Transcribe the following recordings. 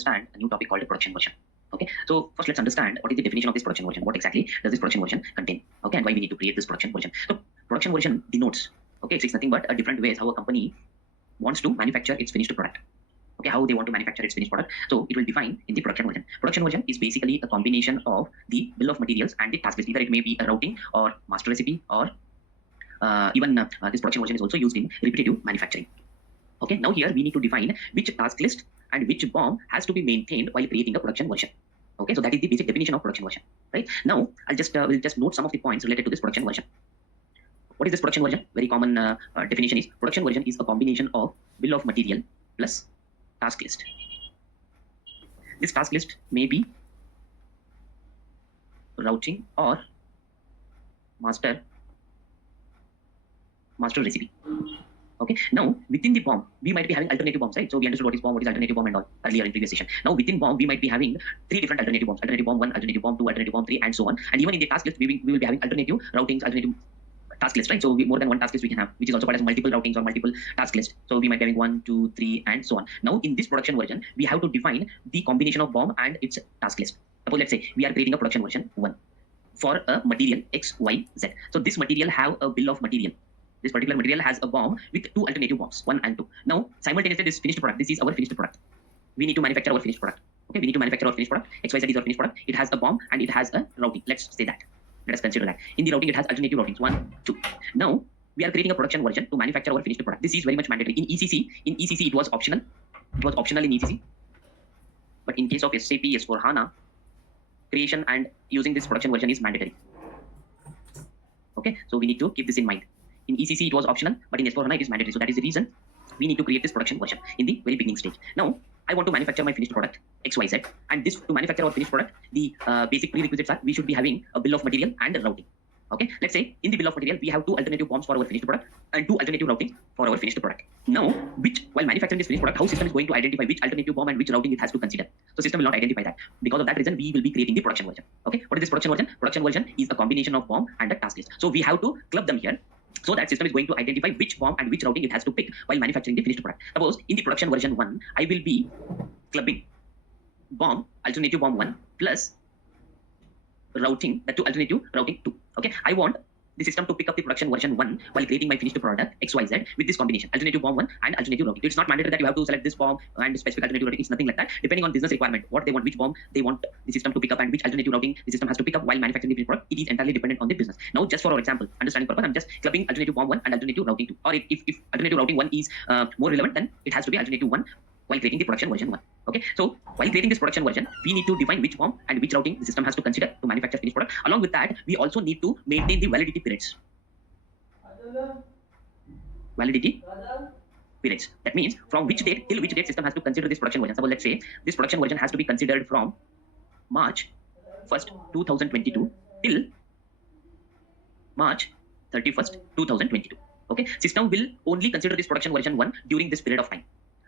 understand a new topic called production version. Okay, so first let's understand what is the definition of this production version. What exactly does this production version contain? Okay, and why we need to create this production version. So production version denotes, okay, it's nothing but a different ways how a company wants to manufacture its finished product. Okay, how they want to manufacture its finished product. So it will define in the production version. Production version is basically a combination of the bill of materials and the task list. Either it may be a routing or master recipe, or even this production version is also used in repetitive manufacturing. Okay, now here we need to define which task list and which BOM has to be maintained while creating a production version. Okay, so that is the basic definition of production version, right? Now I'll just will just note some of the points related to this production version. What is this production version? Very common definition is production version is a combination of bill of material plus task list. This task list may be routing or master recipe. Okay, now within the BOM we might be having alternative BOMs, right? So we understood what is BOM, what is alternative BOM and all earlier in previous session. Now within BOM we might be having three different alternative BOMs: alternative BOM 1, alternative BOM 2, alternative BOM 3, and so on. And even in the task list we will be having alternative routings, alternative task list, right? So more than one task list we can have, which is also called as multiple routings or multiple task list. So we might be having 1, 2, 3, and so on. Now in this production version we have to define the combination of BOM and its task list. Suppose let's say we are creating a production version 1 for a material X, Y, Z. So this material have a bill of material. This particular material has a BOM with two alternative BOMs, 1 and 2. Now simultaneously this finished product, this is our finished product. We need to manufacture our finished product. Okay, we need to manufacture our finished product. XYZ is our finished product. It has a BOM and it has a routing. Let's say that. Let us consider that. In the routing it has alternative routings 1, 2. Now we are creating a production version to manufacture our finished product. This is very much mandatory. In ECC it was optional. It was optional in ECC. But in case of SAP S/4HANA, creation and using this production version is mandatory. Okay, so we need to keep this in mind. In ECC it was optional, but in S/4HANA it is mandatory. So that is the reason we need to create this production version in the very beginning stage. Now I want to manufacture my finished product XYZ, and this to manufacture our finished product, the basic prerequisites are we should be having a bill of material and a routing. Okay, let's say in the bill of material we have two alternative BOMs for our finished product and two alternative routing for our finished product. Now while manufacturing this finished product, how system is going to identify which alternative BOM and which routing it has to consider? So system will not identify that. Because of that reason we will be creating the production version. Okay, what is this production version? Production version is a combination of BOM and a task list. So we have to club them here, so that system is going to identify which BOM and which routing it has to pick while manufacturing the finished product. Suppose in the production version 1, I will be clubbing BOM, alternative BOM 1 plus routing, that to alternative routing 2. Okay, I want the system to pick up the production version 1 while creating my finished product XYZ with this combination, alternative BOM 1 and alternative routing. It's not mandatory that you have to select this BOM and specific alternative routing. It's nothing like that. Depending on business requirement, what they want, which BOM they want the system to pick up and which alternative routing the system has to pick up while manufacturing the finished product, it is entirely dependent on the business. Now just for our example, understanding purpose, I'm just clubbing alternative BOM 1 and alternative routing 2. Or if alternative routing 1 is more relevant, then it has to be alternative 1 while creating the production version 1. Okay, so while creating this production version, we need to define which BOM and which routing the system has to consider to manufacture finished product. Along with that, we also need to maintain the validity periods. Validity periods. That means from which date till which date system has to consider this production version. So let's say this production version has to be considered from March 1st, 2022 till March 31st, 2022. Okay, system will only consider this production version 1 during this period of time.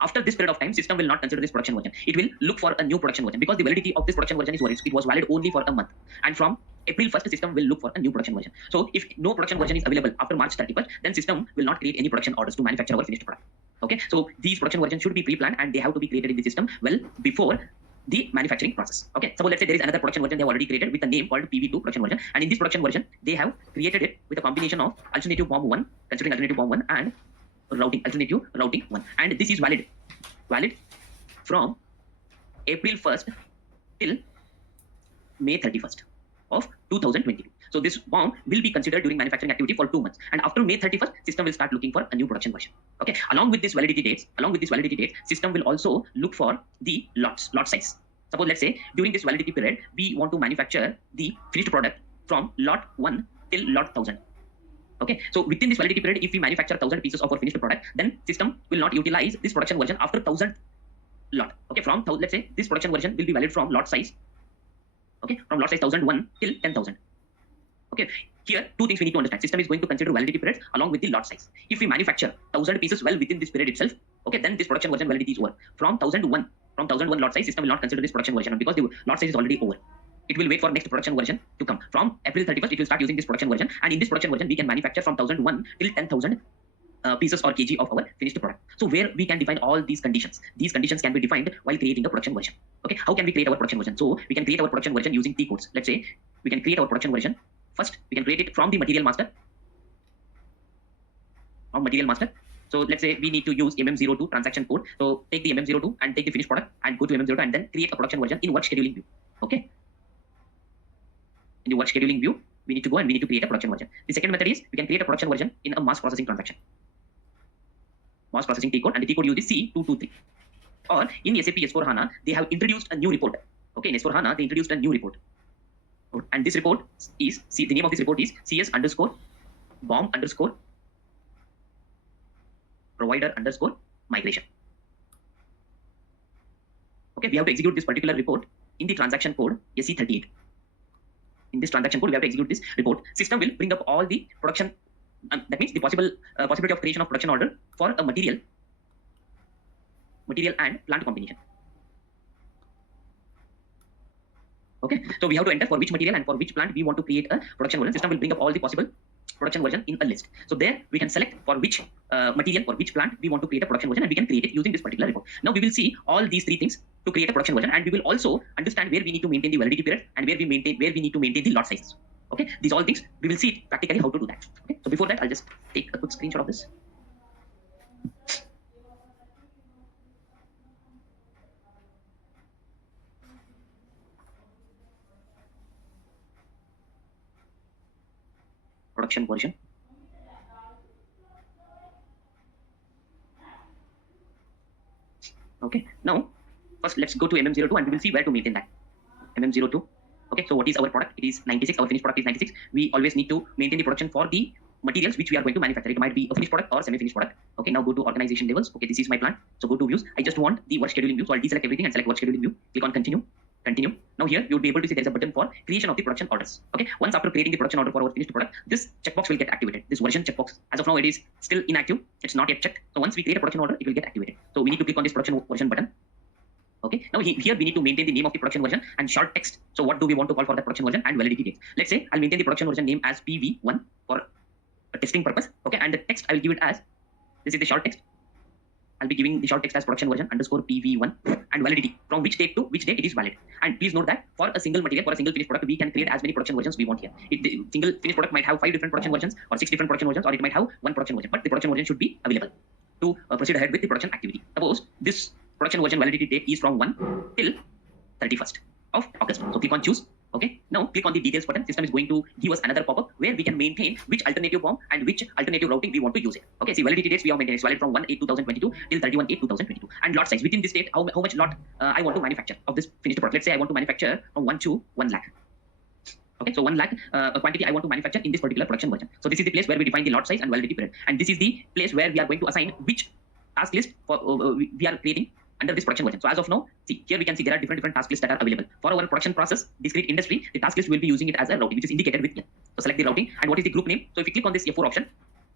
After this period of time, system will not consider this production version. It will look for a new production version because the validity of this production version is it was valid only for a month. And from April 1st, system will look for a new production version. So if no production version is available after March 31st, then system will not create any production orders to manufacture our finished product. Okay, so these production versions should be pre-planned and they have to be created in the system well before the manufacturing process. Okay, so let's say there is another production version they have already created with a name called PV2 production version, and in this production version they have created it with a combination of alternative BOM 1, considering alternative BOM 1 and routing, alternative routing 1, and this is valid from April 1st till May 31st of 2022. So this BOM will be considered during manufacturing activity for 2 months, and after May 31st, system will start looking for a new production version. Okay, along with this validity dates, system will also look for the lot size. Suppose let's say during this validity period, we want to manufacture the finished product from lot 1 till lot 1000. Okay, so within this validity period, if we manufacture 1000 pieces of our finished product, then system will not utilize this production version after 1000 lot. Okay, from let's say this production version will be valid from lot size. Okay, from lot size 1001 till 10,000. Okay, here two things we need to understand. System is going to consider validity periods along with the lot size. If we manufacture 1000 pieces well within this period itself, okay, then this production version validity is over. From 1001 lot size, system will not consider this production version because the lot size is already over. It will wait for next production version to come. From April 31st, it will start using this production version, and in this production version, we can manufacture from 1001 till 10,000 pieces or kg of our finished product. So where we can define all these conditions. These conditions can be defined while creating a production version. Okay, how can we create our production version? So we can create our production version using T codes. Let's say we can create our production version. First, we can create it from the material master. From material master. So let's say we need to use MM02 transaction code. So take the MM02 and take the finished product and go to MM02 and then create a production version in work scheduling view. Okay. In the work scheduling view, we need to go and we need to create a production version. The second method is we can create a production version in a mass processing transaction. Mass processing T code, and the T code use is C223. Or in SAP S4HANA, they have introduced a new report. Okay, in S4HANA, they introduced a new report. And this report is, the name of this report is CS underscore bomb underscore provider underscore migration. Okay, we have to execute this particular report in the transaction code SE38. In this transaction code, we have to execute this report. System will bring up all the production. That means the possibility of creation of production order for a material and plant combination. Okay, so we have to enter for which material and for which plant we want to create a production version. System will bring up all the possible production version in a list. So there we can select for which material, for which plant we want to create a production version, and we can create it using this particular report. Now we will see all these three things to create a production version, and we will also understand where we need to maintain the validity period and where we need to maintain the lot sizes. Okay, these all things we will see it practically how to do that. Okay, so before that, I'll just take a quick screenshot of this. Production version. Okay, now first let's go to MM02 and we will see where to maintain that. MM02. Okay, so what is our product? It is 96. Our finished product is 96. We always need to maintain the production for the materials which we are going to manufacture. It might be a finished product or semi-finished product. Okay, now go to organization levels. Okay, this is my plan. So go to views. I just want the work scheduling view. So I'll deselect everything and select work scheduling view. Click on continue. Continue. Now here you'll be able to see there is a button for creation of the production orders. Okay, once after creating the production order for our finished product, this checkbox will get activated. This version checkbox. As of now, it is still inactive. It's not yet checked. So once we create a production order, it will get activated. So we need to click on this production version button. Okay, now here we need to maintain the name of the production version and short text. So what do we want to call for the production version and validity date? Let's say I'll maintain the production version name as PV1 for a testing purpose. Okay, and the text I will give it as, this is the short text. I'll be giving the short text as production version underscore PV1 and validity from which date to which date it is valid. And please note that for a single material, for a single finished product, we can create as many production versions we want here. The single finished product might have 5 different production versions or 6 different production versions, or it might have 1 production version, but the production version should be available to proceed ahead with the production activity. Suppose this production version validity date is from 1 till 31st of August. So click on choose. Okay, now click on the details button. System is going to give us another pop-up where we can maintain which alternative BOM and which alternative routing we want to use it. Okay, see validity dates we have maintained. It's valid from 1/8/2022 till 31/8/2022. And lot size within this date, how much lot I want to manufacture of this finished product. Let's say I want to manufacture from 1 to 1 lakh. Okay, so 1 lakh a quantity I want to manufacture in this particular production version. So this is the place where we define the lot size and validity period. And this is the place where we are going to assign which task list for we are creating under this production version. So as of now, see here we can see there are different task lists that are available. For our production process, discrete industry, the task list will be using it as a routing, which is indicated with N. So select the routing and what is the group name. So if you click on this F4 option,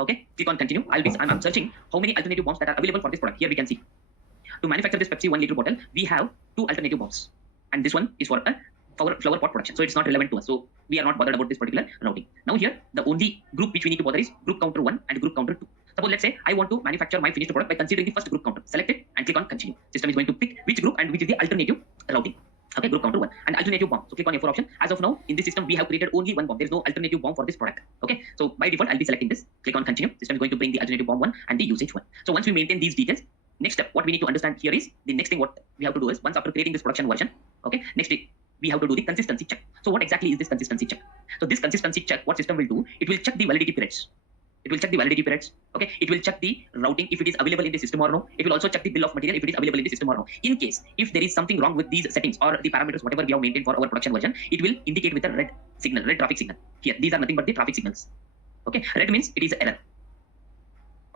okay, click on continue. I'm searching how many alternative bombs that are available for this product. Here we can see to manufacture this Pepsi 1 liter bottle, we have 2 alternative bombs, and this one is for a flower pot production. So it's not relevant to us. So we are not bothered about this particular routing. Now here, the only group which we need to bother is group counter 1 and group counter 2. Suppose let's say I want to manufacture my finished product by considering the first group counter. Select it and click on continue. System is going to pick which group and which is the alternative routing. Okay, group counter 1 and alternative bomb. So click on F4 option. As of now, in this system, we have created only 1 bomb. There is no alternative bomb for this product. Okay, so by default, I'll be selecting this. Click on continue. System is going to bring the alternative bomb 1 and the usage 1. So once we maintain these details, next step, what we need to understand here is the next thing what we have to do is once after creating this production version, okay, next we have to do the consistency check. So what exactly is this consistency check? So this consistency check, what system will do, it will check the validity periods. It will check the validity periods. Okay, it will check the routing if it is available in the system or no. It will also check the bill of material if it is available in the system or no. In case if there is something wrong with these settings or the parameters whatever we have maintained for our production version, it will indicate with a red signal, red traffic signal. Here these are nothing but the traffic signals. Okay, red means it is error.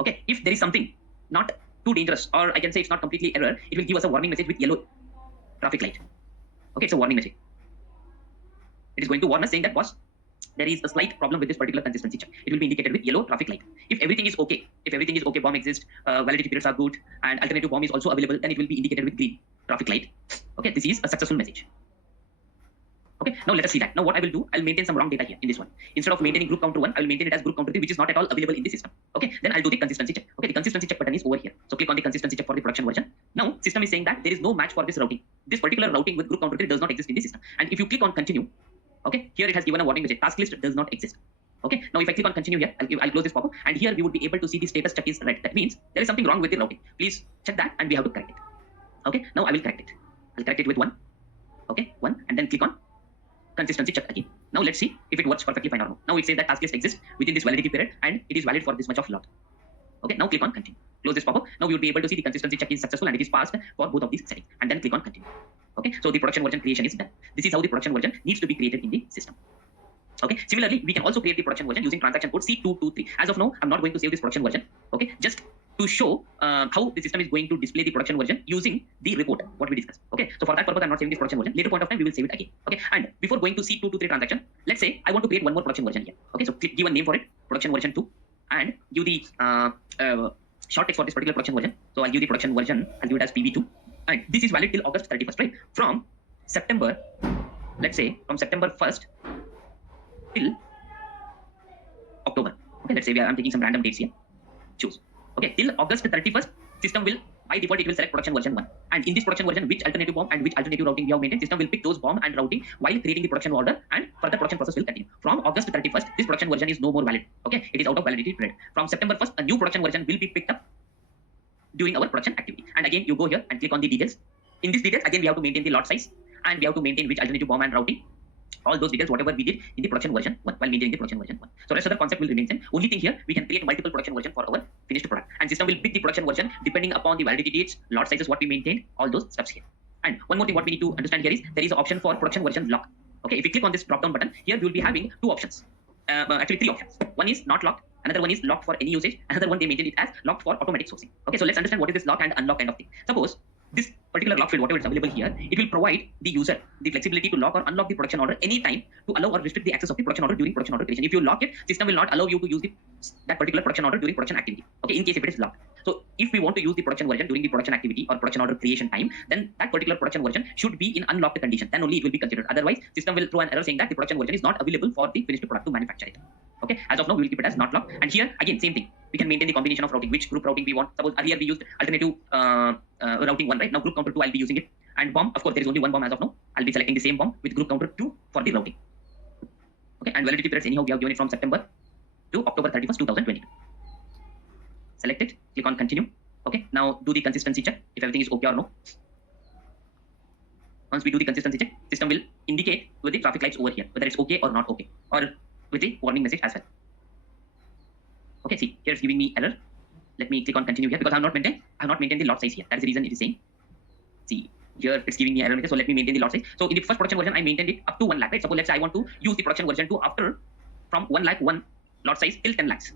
Okay, if there is something not too dangerous, or I can say it's not completely error, it will give us a warning message with yellow traffic light. Okay, it's a warning message. It is going to warn us saying that boss, there is a slight problem with this particular consistency check. It will be indicated with yellow traffic light. If everything is okay, bomb exists, validity periods are good, and alternative bomb is also available, then it will be indicated with green traffic light. Okay, this is a successful message. Okay, now let us see that. Now what I will do, I'll maintain some wrong data here in this one. Instead of maintaining group counter 1, I will maintain it as group counter 3, which is not at all available in the system. Okay, then I'll do the consistency check. Okay, the consistency check button is over here. So click on the consistency check for the production version. Now system is saying that there is no match for this routing. This particular routing with group counter 3 does not exist in the system. And if you click on continue, okay, here it has given a warning message, task list does not exist. Okay, now if I click on continue here, I'll close this pop-up, and here we would be able to see the status check is red. That means there is something wrong with the routing. Please check that and we have to correct it. Okay, now I will correct it. I'll correct it with 1. Okay, 1, and then click on consistency check again. Now let's see if it works perfectly fine or not. Now it says that task list exists within this validity period and it is valid for this much of lot. Okay, now click on continue. Close this pop-up. Now we will be able to see the consistency check is successful and it is passed for both of these settings. And then click on continue. Okay, so the production version creation is done. This is how the production version needs to be created in the system. Okay, similarly, we can also create the production version using transaction code C223. As of now, I'm not going to save this production version. Okay, just to show how the system is going to display the production version using the report, what we discussed. Okay, so for that purpose, I'm not saving this production version. Later point of time, we will save it again. Okay, and before going to C223 transaction, let's say I want to create one more production version here. Okay, so give a name for it, production version 2, and give the short text for this particular production version. So I'll give the production version, I'll give it as PV2, and this is valid till August 31st, right? From September, let's say from September 1st till October. Okay, let's say I'm taking some random dates here. Choose. Okay, till August 31st, system will, by default, it will select production version 1. And in this production version, which alternative bomb and which alternative routing we have maintained, system will pick those bomb and routing while creating the production order, and further production process will continue. From August 31st, this production version is no more valid. Okay, it is out of validity period. From September 1st, a new production version will be picked up during our production activity. And again, you go here and click on the details. In this details, again, we have to maintain the lot size and we have to maintain which alternative bomb and routing. All those details, whatever we did in the production version 1 while maintaining the production version 1. So rest of the concept will remain same. Only thing here, we can create multiple production version for our finished product. And system will pick the production version depending upon the validity dates, lot sizes, what we maintained, all those steps here. And one more thing what we need to understand here is there is an option for production version lock. Okay, if you click on this drop down button, here we will be having two options. Actually 3 options. One is not locked, another one is locked for any usage, another one they maintain it as locked for automatic sourcing. Okay, so let's understand what is this lock and unlock kind of thing. Suppose this particular lock field, whatever is available here, it will provide the user the flexibility to lock or unlock the production order anytime to allow or restrict the access of the production order during production order creation. If you lock it, system will not allow you to use that particular production order during production activity. Okay, in case if it is locked. So if we want to use the production version during the production activity or production order creation time, then that particular production version should be in unlocked condition. Then only it will be considered. Otherwise, system will throw an error saying that the production version is not available for the finished product to manufacture it. Okay, as of now, we will keep it as not locked. And here again, same thing. We can maintain the combination of routing, which group routing we want. Suppose earlier we used alternative routing 1, right? Now group counter 2, I'll be using it. And bomb, of course, there is only one bomb as of now. I'll be selecting the same bomb with group counter 2 for the routing. Okay, and validity periods, anyhow, we have given it from September to October 31st, 2022. Select it, click on continue. Okay, now do the consistency check if everything is okay or no. Once we do the consistency check, system will indicate with the traffic lights over here whether it's okay or not okay, or with the warning message as well. Okay, see, here it's giving me error. Let me click on continue here because I have not maintained the lot size here. That is the reason it is saying. See, here it's giving me error message, so let me maintain the lot size. So in the first production version, I maintained it up to 1 lakh, right? Suppose let's say I want to use the production version 2 after from 1 lakh 1 lot size till 10 lakhs.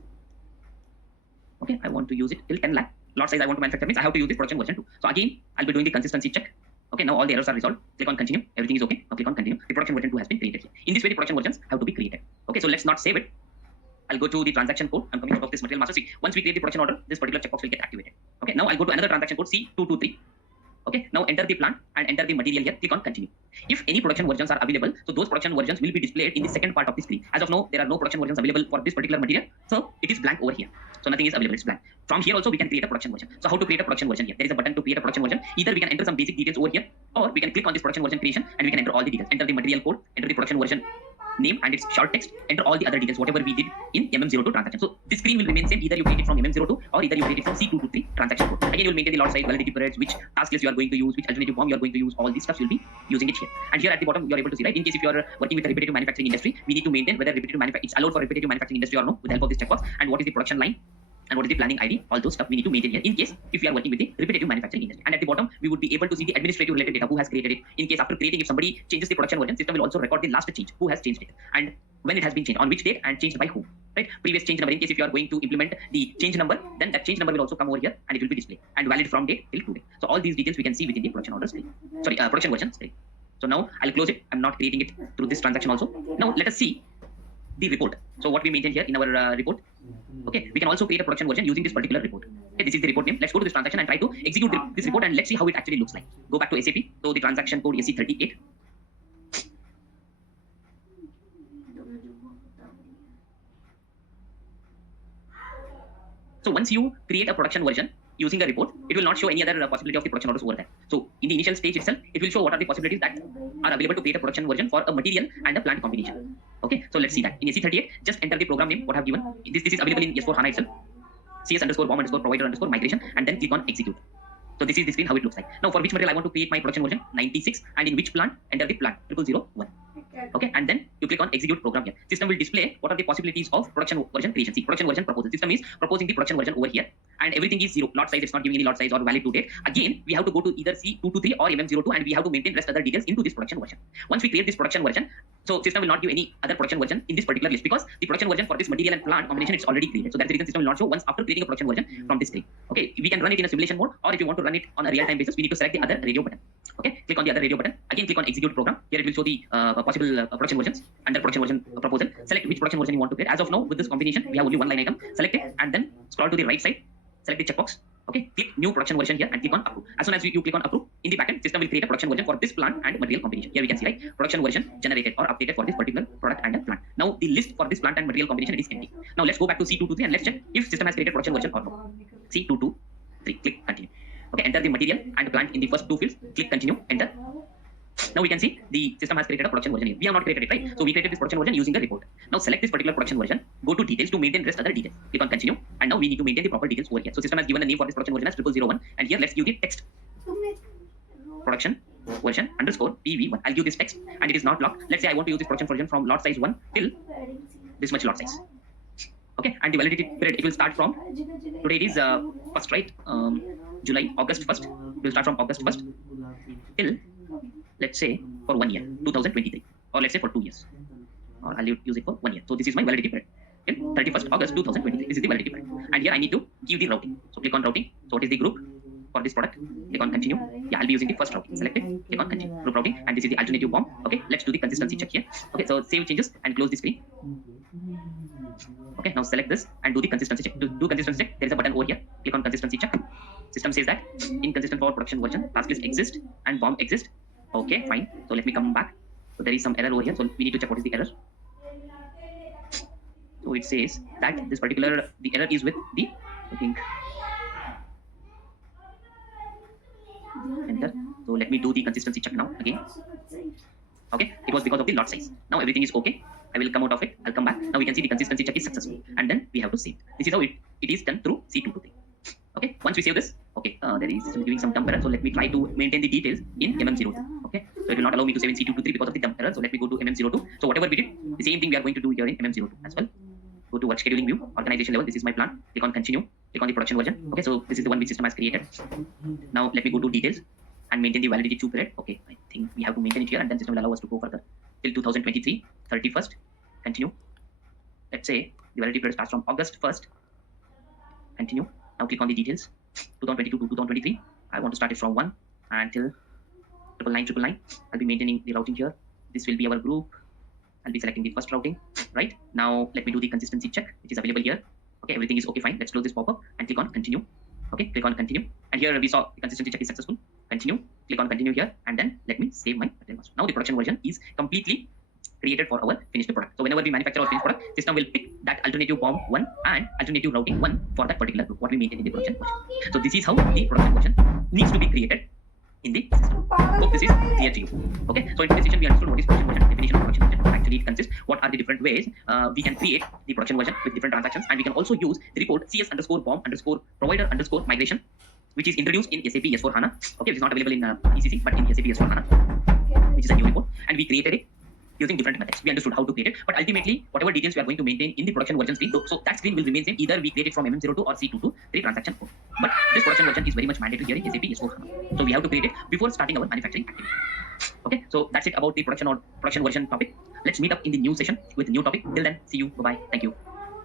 Okay, I want to use it till 10 lakh. Lot size I want to manufacture means I have to use this production version 2. So again, I'll be doing the consistency check. Okay, now all the errors are resolved. Click on continue. Everything is okay. Now click on continue. The production version 2 has been created here. In this way, the production versions have to be created. Okay, so let's not save it. I'll go to the transaction code. I'm coming out of this material master. See, once we create the production order, this particular checkbox will get activated. Okay, now I'll go to another transaction code C223. Okay, now enter the plant and enter the material here. Click on continue. If any production versions are available, so those production versions will be displayed in the second part of the screen. As of now, there are no production versions available for this particular material, so it is blank over here. So nothing is available, it's blank. From here also we can create a production version. So how to create a production version here? There is a button to create a production version. Either we can enter some basic details over here, or we can click on this production version creation and we can enter all the details. Enter the material code, enter the production version name and its short text, enter all the other details, whatever we did in MM02 transaction. So this screen will remain same, either you create it from MM02 or either you create it from C223 transaction code. Again, you will maintain the lot size, validity periods, which task list you are going to use, which alternative form you are going to use, all these stuff you'll be using it here. And here at the bottom, you are able to see, right, in case if you are working with a repetitive manufacturing industry, we need to maintain whether repetitive manufacturing it's allowed for repetitive manufacturing industry or no with the help of this checkbox, and what is the production line and what is the planning ID, all those stuff we need to maintain here in case if we are working with the repetitive manufacturing industry. And at the bottom, we would be able to see the administrative related data, who has created it. In case after creating, if somebody changes the production version, system will also record the last change, who has changed it, and when it has been changed, on which date, and changed by whom. Right? Previous change number, in case if you are going to implement the change number, then that change number will also come over here and it will be displayed and valid from date till today. So all these details we can see within the production order screen. Sorry, production version screen. So now I'll close it. I'm not creating it through this transaction also. Now let us see the report. So what we maintain here in our report. Okay, we can also create a production version using this particular report. Okay, this is the report name. Let's go to this transaction and try to execute this report and let's see how it actually looks like. Go back to SAP. So the transaction code is C38. So once you create a production version using a report, it will not show any other possibility of the production orders over there. So in the initial stage itself, it will show what are the possibilities that are available to create a production version for a material and a plant combination. Okay, so let's see that. In AC38, just enter the program name, what I have given. This is available in S4 HANA itself. CS underscore bomb underscore provider underscore migration, and then click on execute. So this is the screen how it looks like. Now for which material I want to create my production version 96, and in which plant, enter the plant 0001. Okay, and then you click on execute program here. System will display what are the possibilities of production version creation. See, production version proposal. System is proposing the production version over here, and everything is 0. Lot size, it's not giving any lot size or valid to date. Again, we have to go to either C223 or MM02, and we have to maintain rest other details into this production version. Once we create this production version, so system will not give any other production version in this particular list, because the production version for this material and plant combination it's already created. So that's the reason system will not show once after creating a production version from this screen. Okay, we can run it in a simulation mode, or if you want to run it on a real-time basis, we need to select the other radio button. Okay, click on the other radio button. Again, click on execute program. Here it will show the possible production versions under production version proposal. Select which production version you want to create. As of now, with this combination, we have only one line item. Select it and then scroll to the right side. Select the checkbox. Okay, click new production version here and click on approve. As soon as you click on approve, in the backend, system will create a production version for this plant and material combination. Here we can see, right, production version generated or updated for this particular product and plant. Now the list for this plant and material combination is empty. Now let's go back to C223 and let's check if system has created production version or not. C223, click continue. Okay, enter the material and plant in the first two fields. Click continue, enter. Now we can see the system has created a production version here. We have not created it, right? So we created this production version using a report. Now select this particular production version, go to details to maintain rest other details. Click on continue, and now we need to maintain the proper details over here. So system has given a name for this production version as 0001, and here let's give the text production version underscore PV1. I'll give this text, and it is not locked. Let's say I want to use this production version from lot size 1 till this much lot size. Okay, and the validity period, it will start from today. It is first, right? August 1st. It will start from August 1st till, let's say, for 1 year, 2023, or let's say for 2 years, or I'll use it for 1 year. So this is my validity period till 31st August 2023. This is the validity period, and here I need to give the routing. So click on routing. So what is the group for this product? Click on continue. Yeah, I'll be using the first routing. Select it. Click on continue. Group routing, and this is the alternative bomb. Okay, let's do the consistency check here. Okay, so save changes and close the screen. Okay, now select this and do the consistency check. To do consistency check, there is a button over here. Click on consistency check. System says that inconsistent for production version, task list exists and bomb exists. Okay, fine. So let me come back. So there is some error over here. So we need to check what is the error. So it says that this particular, the error is with the, I think, enter. So let me do the consistency check now again. Okay, it was because of the lot size. Now everything is okay. I will come out of it. I'll come back. Now we can see the consistency check is successful, and then we have to save. This is how it is done through C223. Okay, once we save this, okay, there is giving some dump error. So let me try to maintain the details in MM02. Okay, so it will not allow me to save in C223 because of the dump error. So let me go to MM02. So whatever we did, the same thing we are going to do here in MM02 as well. Go to work scheduling view, organization level. This is my plan. Click on continue. Click on the production version. Okay, so this is the one which system has created. Now let me go to details and maintain the validity 2 period. Okay, I think we have to maintain it here, and then system will allow us to go further till 2023, 31st. Continue. Let's say the validity period starts from August 1st. Continue. Now click on the details. 2022 to 2023. I want to start it from 1 until 999. I'll be maintaining the routing here. This will be our group. I'll be selecting the first routing. Right. Now let me do the consistency check, which is available here. Okay, everything is okay, fine. Let's close this pop-up and click on continue. Okay, click on continue. And here we saw the consistency check is successful. Continue. Click on continue here, and then let me save my material. Now the production version is completely created for our finished product. So whenever we manufacture our finished product, system will pick that alternative bomb 1 and alternative routing 1 for that particular group, what we maintain in the production version. So this is how the production version needs to be created in the system. Hope this is clear to you. Okay, so in today's session we understood what is production version, definition of production version, what actually it consists, what are the different ways we can create the production version with different transactions, and we can also use the report CS underscore bomb underscore provider underscore migration, which is introduced in SAP S4 HANA. Okay, it is not available in ECC, but in SAP S4 HANA, which is a new report, and we created it using different methods. We understood how to create it, but ultimately, whatever details we are going to maintain in the production version screen, so that screen will remain same. Either we create it from MM02 or C223 transaction code. But this production version is very much mandatory here in SAP S4 HANA. So we have to create it before starting our manufacturing activity. Okay, so that's it about the production version topic. Let's meet up in the new session with a new topic. Till then, see you. Bye bye. Thank you.